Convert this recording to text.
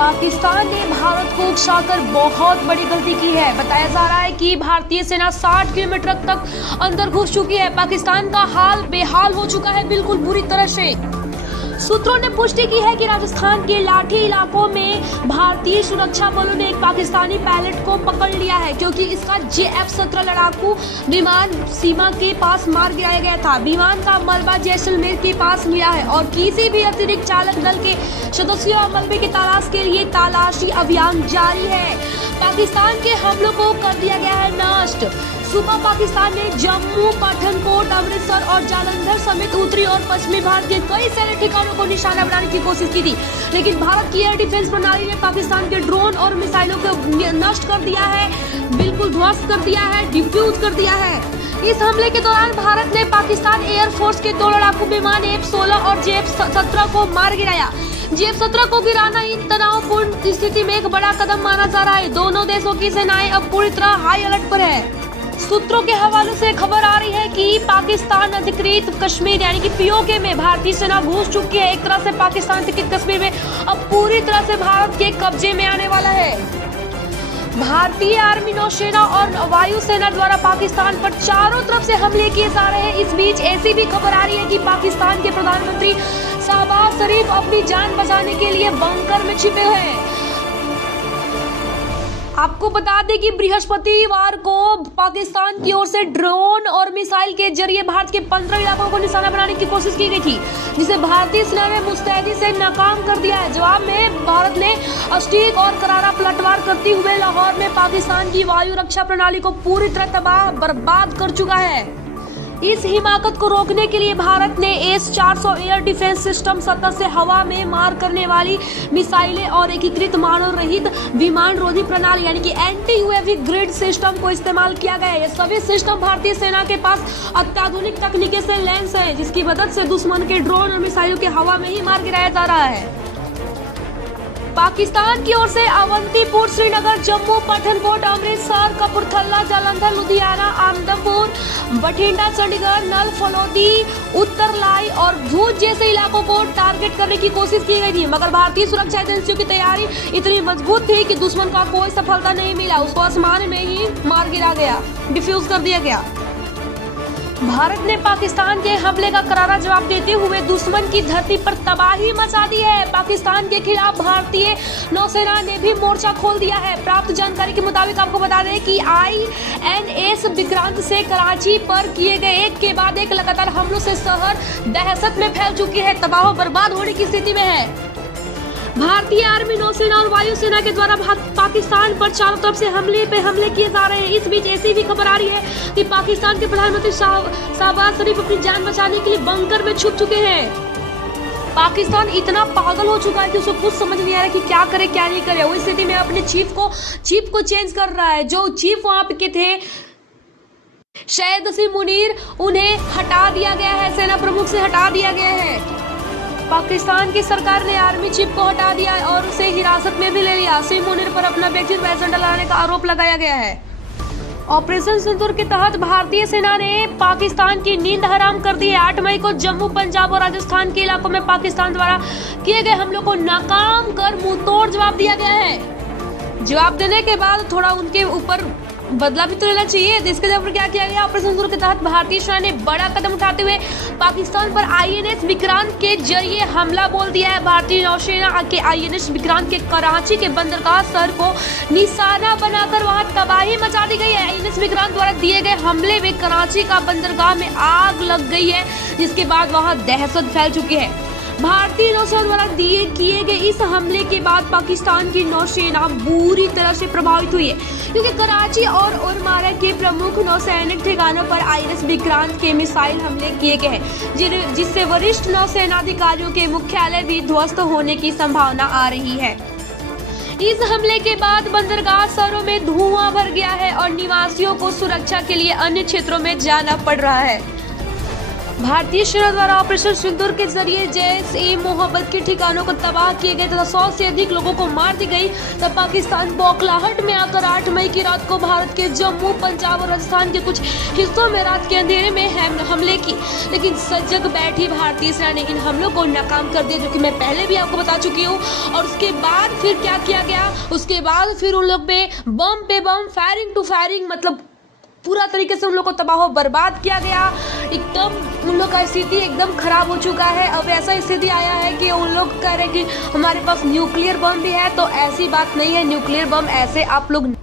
पाकिस्तान ने भारत को उकसाकर बहुत बड़ी गलती की है। बताया जा रहा है कि भारतीय सेना 60 किलोमीटर तक अंदर घुस चुकी है। पाकिस्तान का हाल बेहाल हो चुका है, बिल्कुल बुरी तरह से। सूत्रों ने पुष्टि की है कि राजस्थान के लाठी इलाकों में भारतीय सुरक्षा बलों ने एक पाकिस्तानी पायलट को पकड़ लिया है, क्योंकि इसका JF-17 लड़ाकू विमान सीमा के पास मार गिराया गया था। विमान का मलबा जैसलमेर के पास मिला है और किसी भी अतिरिक्त चालक दल के सदस्यों और मलबे की तलाश के लिए तलाशी अभियान जारी है। पाकिस्तान के हमलों को कर दिया गया है नष्ट। सुबह पाकिस्तान ने जम्मू, पठानकोट, अमृतसर और जालंधर समेत उत्तरी और पश्चिमी भारत के कई सारे ठिकानों को निशाना बनाने की कोशिश की थी, लेकिन भारत की एयर डिफेंस प्रणाली ने पाकिस्तान के ड्रोन और मिसाइलों को नष्ट कर दिया है, बिल्कुल ध्वस्त कर दिया है, डिफ्यूज कर दिया है। इस हमले के दौरान भारत ने पाकिस्तान एयरफोर्स के 2 लड़ाकू विमान F-16 और JF-17 को मार गिराया। JF-17 को गिराना इन तनावपूर्ण स्थिति में एक बड़ा कदम माना जा रहा है। दोनों देशों की सेनाएं अब पूरी तरह हाई अलर्ट पर है। सूत्रों के हवाले से खबर आ रही है कि पाकिस्तान अधिकृत कश्मीर यानी कि POK में भारतीय सेना घुस चुकी है। एक तरह से पाकिस्तान अधिकृत कश्मीर में अब पूरी तरह से भारत के कब्जे में आने वाला है। भारतीय आर्मी, नौसेना और वायुसेना द्वारा पाकिस्तान पर चारों तरफ से हमले किए जा रहे हैं। इस बीच ऐसी भी खबर आ रही है कि पाकिस्तान के प्रधानमंत्री शहबाज शरीफ अपनी जान बचाने के लिए बंकर में छिपे हुए हैं। आपको बता दें कि बृहस्पतिवार को पाकिस्तान की ओर से ड्रोन और मिसाइल के जरिए भारत के 15 इलाकों को निशाना बनाने की कोशिश की गई थी, जिसे भारतीय सेना ने मुस्तैदी से नाकाम कर दिया है। जवाब में भारत ने सटीक और करारा पलटवार करते हुए लाहौर में पाकिस्तान की वायु रक्षा प्रणाली को पूरी तरह तबाह बर्बाद कर चुका है। इस हिमाकत को रोकने के लिए भारत ने S-400 एयर डिफेंस सिस्टम, सतह से हवा में मार करने वाली मिसाइलें और एकीकृत मानव रहित विमान रोधी प्रणाली यानी कि एंटी-UAV ग्रिड सिस्टम को इस्तेमाल किया गया है। ये सभी सिस्टम भारतीय सेना के पास अत्याधुनिक तकनीकी से लैंस है, जिसकी मदद से दुश्मन के ड्रोन और मिसाइलों के हवा में ही मार गिराया जा रहा है। पाकिस्तान की ओर से अवंतीपुर, श्रीनगर, जम्मू, पठानकोट, अमृतसर, कपूरथला, जालंधर, लुधियाना, आमदपुर, बठिंडा, चंडीगढ़, नल, फलौदी, उत्तरलाई और भूज जैसे इलाकों को टारगेट करने की कोशिश की गई थी, मगर भारतीय सुरक्षा एजेंसियों की तैयारी इतनी मजबूत थी कि दुश्मन का कोई सफलता नहीं मिला। उसको आसमान में ही मार गिरा गया, डिफ्यूज कर दिया गया। भारत ने पाकिस्तान के हमले का करारा जवाब देते हुए दुश्मन की धरती पर तबाही मचा दी है। पाकिस्तान के खिलाफ भारतीय नौसेना ने भी मोर्चा खोल दिया है। प्राप्त जानकारी के मुताबिक आपको बता दें कि INS विक्रांत से कराची पर किए गए एक के बाद एक लगातार हमलों से शहर दहशत में फैल चुकी है, तबाह बर्बाद होने की स्थिति में है। भारतीय आर्मी, नौसेना और वायुसेना के द्वारा पाकिस्तान पर चारों तरफ से हमले किए जा रहे हैं। इस बीच ऐसी भी खबर आ रही है कि पाकिस्तान के प्रधानमंत्री शहबाज शरीफ अपनी जान बचाने के लिए बंकर में छुप चुके हैं। पाकिस्तान इतना पागल हो चुका है कि उसको कुछ समझ नहीं आ रहा कि क्या करे क्या नहीं करे। वो इस स्थिति में अपने चीफ को चेंज कर रहा है। जो चीफ वहां के थे शहीद नसीम मुनीर, उन्हें हटा दिया गया है, सेना प्रमुख से हटा दिया गया है। पाकिस्तान की सरकार ने आर्मी चीफ को हटा दिया और उसे हिरासत में भी ले लिया। नसीम मुनीर पर अपना व्यक्तिगत एजेंडा लाने का आरोप लगाया गया है। ऑपरेशन सिंदूर के तहत भारतीय सेना ने पाकिस्तान की नींद हराम कर दी है। 8 मई को जम्मू, पंजाब और राजस्थान के इलाकों में पाकिस्तान द्वारा किए गए हमलों को नाकाम कर मुंहतोड़ जवाब दिया गया है। जवाब देने के बाद थोड़ा उनके ऊपर बदला भी तो लेना चाहिए। इसके ऊपर क्या किया गया? ऑपरेशन सिंदूर के तहत भारतीय सेना ने बड़ा कदम उठाते हुए पाकिस्तान पर INS विक्रांत के जरिए हमला बोल दिया है। भारतीय नौसेना के INS विक्रांत के कराची के बंदरगाह शहर को निशाना बनाकर वहां तबाही मचा दी गई है। INS विक्रांत द्वारा दिए गए हमले में कराची का बंदरगाह में आग लग गई है, जिसके बाद वहां दहशत फैल चुकी है। भारतीय नौसेना द्वारा किए गए इस हमले के बाद पाकिस्तान की नौसेना बुरी तरह से प्रभावित हुई है, क्योंकि कराची और उरमारा के प्रमुख नौसैनिक ठिकानों पर INS विक्रांत के मिसाइल हमले किए गए हैं, जिससे वरिष्ठ नौसेना अधिकारियों के मुख्यालय भी ध्वस्त होने की संभावना आ रही है। इस हमले के बाद बंदरगाह शहरों में धुआं भर गया है और निवासियों को सुरक्षा के लिए अन्य क्षेत्रों में जाना पड़ रहा है। भारतीय सेना द्वारा ऑपरेशन सिंदूर के जरिए जैश-ए-मोहब्बत के ठिकानों को तबाह किए गए तथा 100 से अधिक लोगों को मार दी गई। तब पाकिस्तान बौखलाहट में आकर 8 मई की रात को भारत के जम्मू, पंजाब और राजस्थान के कुछ हिस्सों में रात के अंधेरे में हमले की, लेकिन सजग बैठी भारतीय सेना ने इन हमलों को नाकाम कर दिया, जो कि मैं पहले भी आपको बता चुकी हूँ। और उसके बाद फिर क्या किया गया, उसके बाद फिर उन लोग पे बम, फायरिंग टू फायरिंग, मतलब पूरा तरीके से उन लोग को तबाह बर्बाद किया गया। एकदम उन लोग का स्थिति एकदम खराब हो चुका है। अब ऐसा स्थिति आया है कि उन लोग कह रहे हैं कि हमारे पास न्यूक्लियर बम भी है, तो ऐसी बात नहीं है। न्यूक्लियर बम ऐसे आप लोग